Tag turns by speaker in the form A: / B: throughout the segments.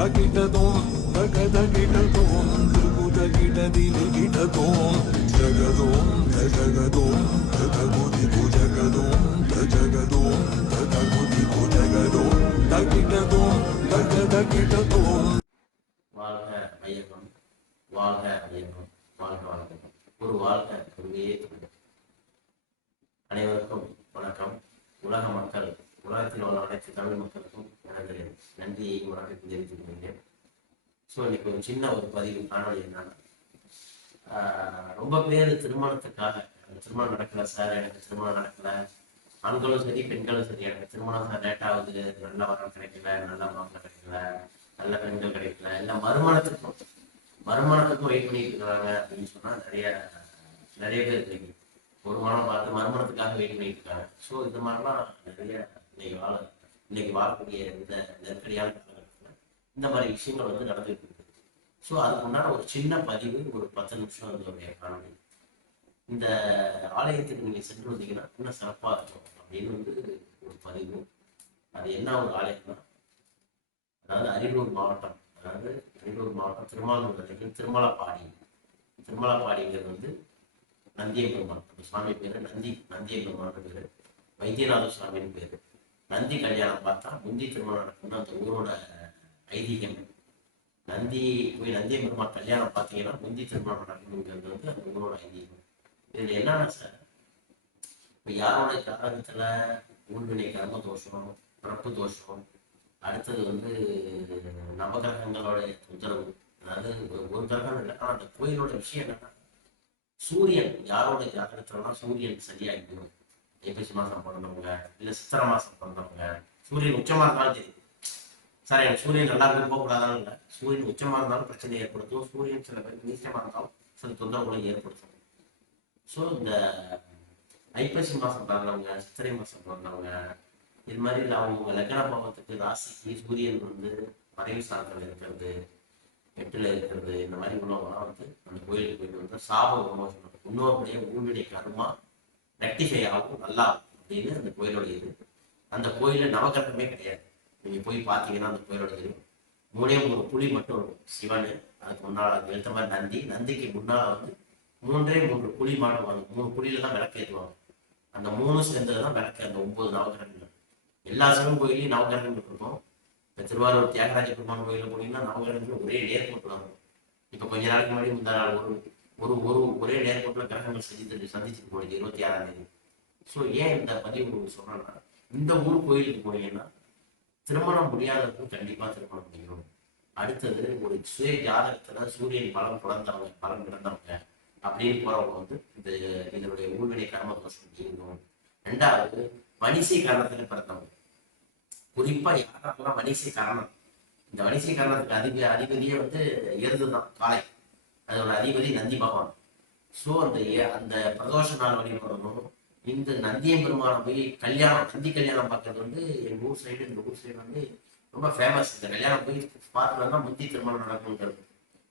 A: தகிடதோம் தக தகிடதோம் திருகுதகிடதினு கிடதோம். ஜகதோம் தகதோம் தககுதி குஜகதோம் தஜகதோம் தககுதி குஜகதோம் தகிடதோம் தக தகிடதோம்.
B: வாழ்க ஐயகம் வாழ்க ஐயகம் வாழ்க வாழ்க ஒரு வாழ்க ஒருவே அனைவருக்கும் வணக்கம். உலக மக்கள் உலகத்தில் உள்ள அனைத்து தமிழ் மக்களுக்கும் நன்றியை வணக்கத்தை தெரிவித்துக்கொள்கிறேன். ஸோ இன்னைக்கு ஒரு சின்ன ஒரு பதிவு காணொலி என்னன்னா ரொம்ப பேர் திருமணத்துக்காக திருமணம் நடக்கல சார் எனக்கு திருமணம் நடக்கல. ஆண்களும் சரி பெண்களும் சரி எனக்கு திருமணம் சார் லேட் ஆகுது நல்ல வரம் கிடைக்கல நல்ல மாப்பிள்ள கிடைக்கல நல்ல பெண்கள் கிடைக்கல. இல்லை மறுமணத்துக்கும் மறுமணத்துக்கும் வெயிட் பண்ணிட்டு இருக்கிறாங்க அப்படின்னு சொன்னால் நிறைய நிறைய பேர் இருக்கு ஒரு மனம் பார்த்து மறுமணத்துக்காக வெயிட் பண்ணிட்டு இருக்காங்க. ஸோ இந்த மாதிரிலாம் நிறைய இன்னைக்கு வாழ இன்னைக்கு வாழக்கூடிய இந்த நெருக்கடியான காலகட்டத்தில் இந்த மாதிரி விஷயங்கள் வந்து நடந்துட்டு இருக்குது ஸோ அதுக்கு உண்டான ஒரு சின்ன பதிவு ஒரு பத்து நிமிஷம் அதனுடைய காணொலி இந்த ஆலயத்துக்கு நீங்கள் சென்று வந்தீங்கன்னா இன்னும் சிறப்பாக இருக்கும் அப்படின்னு வந்து ஒரு பதிவு. அது என்ன ஒரு ஆலயம்னா அதாவது அரியலூர் மாவட்டம் அதாவது அரியலூர் மாவட்டம் திருமாலூர் அருகில் திருமலப்பாடி. திருமலப்பாடிங்கிறது வந்து நந்திய பெருமான் அந்த சுவாமி பேர் நந்தி நந்திய பெருமான் வைத்தியநாத சுவாமின்னு பேர். நந்தி கல்யாணம் பார்த்தா முந்தி திருமணம் நடக்கும்னு அந்த ஊரோட ஐதீகம். நந்தி போய் நந்தி பெருமாள் கல்யாணம் பார்த்தீங்கன்னா முந்தி திருமணம் நடக்கணுங்கிறது வந்து அந்த ஊரோட ஐதீகம். இதில் என்னன்னா சார் இப்போ யாரோட ஜாதகத்தில் ஊழ்வினை கர்ம தோஷம் பிறப்பு தோஷம் அடுத்தது வந்து நவகிரகங்களோட தொந்தரவு. அதாவது ஒரு- கிரகம் இல்லை ஆனால் அந்த கோயிலோட விஷயம் என்னன்னா சூரியன் யாரோட ஜாதகத்துலலாம் சூரியன் சரியாகிடும் ஐப்பசி மாசம் பிறந்தவங்க இல்ல சித்திரை மாசம் பிறந்தவங்க சூரியன் உச்சமா இருந்தாலும் சரி. சார் எனக்கு சூரியன் நல்லா இருக்கு போகக்கூடாதான்னு இல்லை. சூரியன் உச்சமா இருந்தாலும் பிரச்சனை ஏற்படுத்தும். சூரியன் சில பேர் நீச்சமா இருந்தாலும் சில தொந்தரவுகளை ஏற்படுத்தும். ஸோ இந்த ஐப்பசி மாசம் பிறந்தவங்க சித்திரை மாசம் பிறந்தவங்க இது மாதிரி இல்லை அவங்க லக்ன பாவத்துக்கு ராசிக்கு சூரியன் வந்து மறைவு சாதத்தில் இருக்கிறது எட்டுல இருக்கிறது இந்த மாதிரி உணவுலாம் வந்து அந்த கோயிலுக்கு போயிட்டு வந்து சாப விமோசனம் அப்படியே ஊழ்வினை கருமா ரெக்டிஃபை ஆகும். நல்லா அப்படின்னு அந்த கோயிலோட இது. அந்த கோயிலில் நவகரணமே கிடையாது. நீங்கள் போய் பார்த்தீங்கன்னா அந்த கோயிலோட இது. மூணே மூணு புலி மட்டும் இருக்கும். சிவன் அதுக்கு முன்னால் அது எழுத்த மாதிரி நந்தி. நந்திக்கு முன்னால் வந்து மூன்றே மூன்று புலி மாட்டுவாங்க மூணு புலியில தான் விளக்கு ஏற்றுவாங்க அந்த மூணு சேர்ந்தது தான் விளக்கு. அந்த ஒன்பது நவகிரகங்கள் எல்லா சிவன் கோயிலையும் நவகிரகங்கள் இருக்கும். இப்போ திருவாரூர் தியாகராஜ பெருமான் கோயிலில் போனீங்கன்னா நவகிரகங்கள் ஒரே நேர்கோட்டில் இருக்கும் இப்போ கொஞ்ச நாளைக்கு முன்னாடி முந்தா நாள் ஒரு ஒரு ஒரு ஒரே நேர்கோட்டில் கிரகங்கள் சந்தித்து சந்திச்சுட்டு போனது இருபத்தி ஆறாம் தேதி. ஸோ ஏன் இந்த பதிவு சொல்றேன்னா இந்த ஊர் கோயிலுக்கு போனீங்கன்னா திருமணம் முடியாதவங்க கண்டிப்பாக திருமணம் முடியும் அடுத்தது ஒரு சுய ஜாதகத்தில் சூரியன் பலம் பிறந்தவங்க பலம் பிறந்தவங்க அப்படின்னு போறவங்க வந்து இந்த இதனுடைய ஊழ்வினை கர்ம தோஷம் செய்யணும் ரெண்டாவது வணிசை காரணத்துல பிறந்தவங்க. குறிப்பா யாரெல்லாம் வணிசை காரணம்? இந்த வணிசை கரணத்துக்கு அதிப அதிபதியே வந்து எருதுதான் காளை. அதோட அதிபதி நந்தி பகவான். ஸோ அந்த ஏ- அந்த பிரதோஷ நாள் வழிபடணும் இந்த நந்தியம் பெருமானை போய் கல்யாணம் நந்தி கல்யாணம் பார்க்கறது வந்து எங்கள் ஊர் சைடு இந்த ஊர் சைடு வந்து ரொம்ப ஃபேமஸ் இந்த கல்யாணம் போய் பார்க்கறதுனா முந்தி திருமணம் நடக்குங்கிறது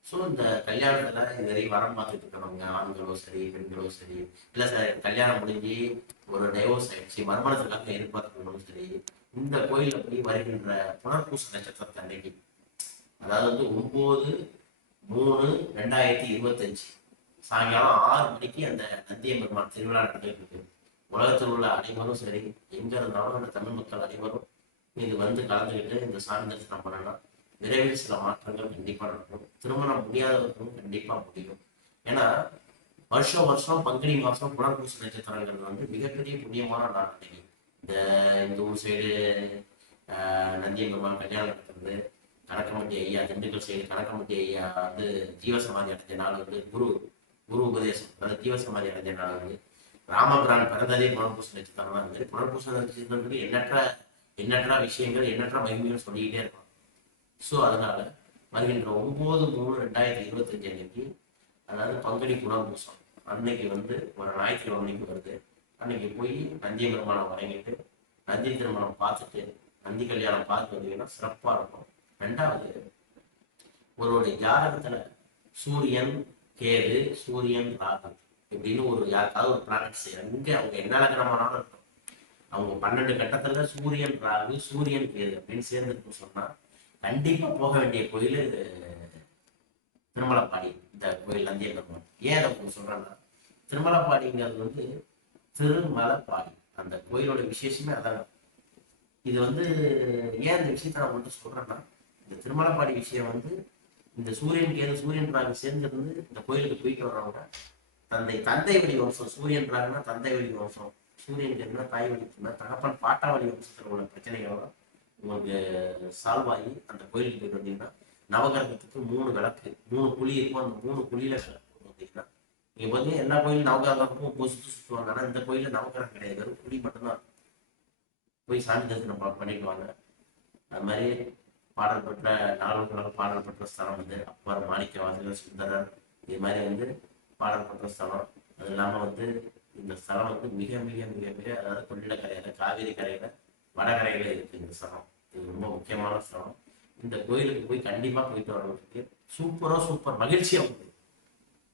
B: ஸோ இந்த கல்யாணத்துல வரை வரம் பார்த்துட்டு இருக்கிறவங்க ஆண்களோ சரி பெண்களோ சரி இல்லை சார் கல்யாணம் முடிஞ்சு ஒரு டைவோர்ஸ் ஆயிடுச்சு மறுமணத்துக்காக எதிர்பார்த்துக்கணும் சரி இந்த கோயிலில் போய் வருகின்ற புனர்பூச நட்சத்திரத்தை அன்னைக்கு அதாவது வந்து ஒன்பது மூணு ரெண்டாயிரத்தி இருபத்தஞ்சு. சாயங்காலம் ஆறு மணிக்கு அந்த நந்தியம் பெருமாள் திருவிழா நடந்துட்டு இருக்கு. உலகத்தில் உள்ள அனைவரும் சரி எங்க இருந்தாலும் அந்த தமிழ் மக்கள் அனைவரும் இது வந்து கலந்துக்கிட்டு இந்த சாமி தரிசனம் பண்ணலாம். விரைவில் சில மாற்றங்கள் கண்டிப்பா நடக்கும். திருமணம் முடியாதவர்களும் கண்டிப்பா முடியும். ஏன்னா வருஷம் வருஷம் பங்குனி மாசம் புனர்பூச நட்சத்திரங்கள் வந்து மிகப்பெரிய புண்ணியமான நாள். இந்த இந்த ஊர் சைடு நந்தியம் பெருமாள் கல்யாணம் நடத்துறது கணக்கம்பட்டி ஐயா திண்டுக்கல் சைடு கணக்கம்பட்டி ஐயா வந்து ஜீவசமாதி அடைஞ்ச நாள் வந்து குரு குரு உபதேசம். அந்த ஜீவசமாதி அடைஞ்ச நாள் வந்து ராமபிரான் பிறந்ததே புனர்பூச நட்சத்திரம் தான் இருக்கு புனர்பூச நட்சத்திரத்துக்கு எண்ணற்ற எண்ணற்ற விஷயங்கள் எண்ணற்ற மகிமைகள் சொல்லிக்கிட்டே இருக்கும் ஸோ அதனால வருகின்ற ஒன்பது மூணு ரெண்டாயிரத்தி இருபத்தஞ்சு அன்னைக்கு அதாவது பங்குனி புனர்பூசம் அன்னைக்கு வந்து ஒரு ஞாயிற்றுக்கிழமைக்கு வருது. அன்னைக்கு போய் நந்தி பெருமானம் வணங்கிட்டு நந்தி திருமணம் பார்த்துட்டு நந்தி கல்யாணம் பார்த்து வந்தீங்கன்னா சிறப்பாக இருக்கும். ரெண்டாவது ஒருவருடைய ஜாதகத்துல சூரியன் கேது சூரியன் ராகு இப்படின்னு ஒரு யாருக்காவது ஒரு பிளானட் எங்க அவங்க என்ன லக்னமானாலும் இருக்கும் அவங்க பன்னெண்டு கட்டத்துல சூரியன் ராகு சூரியன் கேது அப்படின்னு சேர்ந்துருக்கு சொன்னா கண்டிப்பா போக வேண்டிய கோயில் திருமலப்பாடி இந்த கோயில் நந்திய பெருமாள் ஏன் அதை சொல்றேன்னா திருமலப்பாடிங்கிறது வந்து திருமலப்பாடி. அந்த கோயிலோட விசேஷமே அதான். இது வந்து ஏன் இந்த விஷயத்த நான் மட்டும் சொல்றேன்னா இந்த திருமலப்பாடி விஷயம் வந்து இந்த சூரியன் கேது சூரியன் ராகு சேர்ந்திருந்து இந்த கோயிலுக்கு போயிட்டு வர்றவங்க தந்தை தந்தை வழி வம்சம் சூரியன் ராகுனா தந்தை வழி வம்சம் சூரியன் கேதுனா தாய் வழினா தகப்பன் பாட்டா வழி வம்சத்தில் உள்ள பிரச்சனைகளெல்லாம் உங்களுக்கு சால்வ் ஆகி அந்த கோயிலுக்கு போயிட்டு வந்தீங்கன்னா நவகிரகத்துக்கு மூணு விளக்கு மூணு குழி இருக்கும். அந்த மூணு குழியில வந்தீங்கன்னா இங்க பார்த்தீங்கன்னா எல்லா கோயிலும் நவகிரகமும் பொசுத்து சுற்றி சுற்றுவாங்க ஆனால் இந்த கோயிலில் நவகிரகம் கிடையாது. குழி மட்டும்தான் போய் சாமி தரிசனம் ப- பண்ணிட்டு வாங்க அது மாதிரி பாடல் பெற்ற நாவல்களாக பாடல் பெற்ற ஸ்தலம் வந்து அப்பர் மாணிக்க வாசகர் சுந்தரர். இது மாதிரி வந்து பாடல் பெற்ற ஸ்தலம். அது இல்லாமல் வந்து இந்த ஸ்தலம் வந்து மிக மிக மிக மிக அதாவது கொள்ளிடக்கரையில் காவிரி கரையில் வடகரையில் இருக்கு இந்த ஸ்தலம். இது ரொம்ப முக்கியமான ஸ்தலம். இந்த கோயிலுக்கு போய் கண்டிப்பாக போயிட்டு வரவங்களுக்கு சூப்பராக சூப்பர் மகிழ்ச்சியாக இருக்குது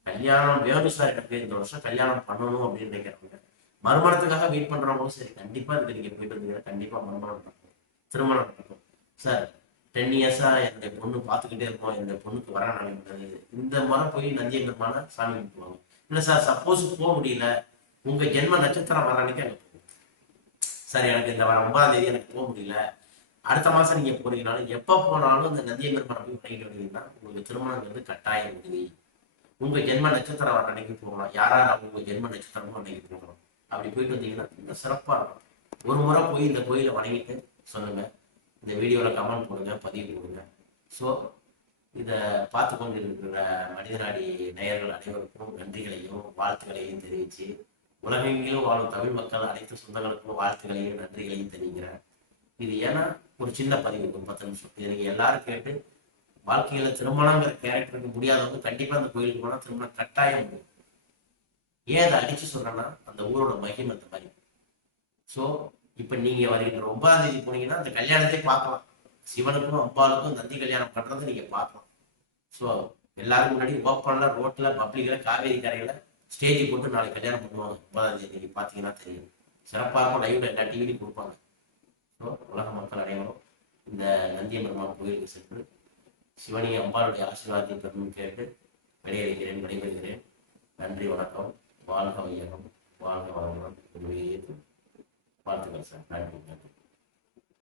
B: கல்யாணம் வேணும் சார் எனக்கு இந்த வருஷம் கல்யாணம் பண்ணணும் அப்படின்னு நினைக்கிறவங்க மறுமணத்துக்காக வெயிட் பண்ணுறவங்களும் சரி. கண்டிப்பாக இதுக்கு நீங்கள் போயிட்டு வந்தீங்கன்னா கண்டிப்பாக மறுமணம் நடக்கும். திருமணம் நடக்கும். சார் டென் இயர்ஸா என்னுடைய பொண்ணு பார்த்துக்கிட்டே இருக்கோம். இந்த பொண்ணுக்கு வர நினைக்கிறது இந்த முறை போய் நந்திய பெருமான சாமி கும்பிடுவாங்க. இல்ல சார் சப்போஸ் போக முடியல. உங்க ஜென்ம நட்சத்திரம் வர அன்னைக்கு அங்க போகும் சார் எனக்கு இந்த வர ஒன்பதாம் தேதி எனக்கு போக முடியல. அடுத்த மாசம் நீங்க போறீங்கனாலும் எப்ப போனாலும் இந்த நந்திய போய் வணங்கிட்டு வந்தீங்கன்னா உங்களுக்கு திருமணங்கிறது கட்டாயம் உதவி. உங்க ஜென்ம நட்சத்திரம் வர அன்னைக்கு போகலாம். யாரா உங்க ஜென்ம நட்சத்திரமும் அன்னைக்கு போகணும் அப்படி போயிட்டு வந்தீங்கன்னா இன்னும் சிறப்பா இருக்கும். ஒரு முறை போய் இந்த கோயிலை வணங்கிட்டு சொல்லுங்க. இந்த வீடியோவில் கமெண்ட் கொடுங்க பதிவு கொடுங்க ஸோ இதை பார்த்து கொண்டு இருக்கிற மனிதநாடி நேயர்கள் அனைவருக்கும் நன்றிகளையும் வாழ்த்துக்களையும் தெரிவித்து உலகெங்கிலும் வாழும் தமிழ் மக்கள் அனைத்து சொந்தங்களுக்கும் வாழ்த்துக்களையும் நன்றிகளையும் தெரிவிக்கிறேன். இது ஏன்னா ஒரு சின்ன பதிவு ஒரு பத்து நிமிஷம். இது நீங்கள் எல்லாரும் கேட்டு வாழ்க்கையில திருமணங்கிற கேரக்டருக்கு முடியாதவங்க கண்டிப்பா அந்த கோயிலுக்கு போனா திருமணம் கட்டாயம் முடியும் ஏன் அதை அடிச்சு சொல்றேன்னா அந்த ஊரோட மகிமை அந்த மாதிரி. ஸோ இப்ப நீங்க வருகின்ற ஒன்பதாம் தேதி போனீங்கன்னா அந்த கல்யாணத்தை பார்க்கலாம். சிவனுக்கும் அம்பாளுக்கும் நந்தி கல்யாணம் பண்றதை நீங்க பார்க்கலாம். ஸோ எல்லாரும் முன்னாடி ஓப்பன்ல ரோட்ல பப்ளிக்ல காவேரி கரையில ஸ்டேஜ் போட்டு நாளைக்கு கல்யாணம் பண்ணுவாங்க. ஒன்பதாம் தேதி நீங்க பாத்தீங்கன்னா தெரியும். சிறப்பாக இருக்கும். லைவ்ல எல்லா டிவிலையும் கொடுப்பாங்க. ஸோ உலக மக்கள் அனைவரும் இந்த நந்திய பெருமாள் கோயிலுக்கு சென்று சிவனி அம்பாளுடைய ஆசீர்வாதத்தை பெறணும்னு கேட்டு வெளியேறுகிறேன் விடைபெறுகிறேன். நன்றி வணக்கம். வாழ்க வையகம். வாழ்க வளமுடன். வாழ்த்துக்கள் சார் நன்றி நன்றி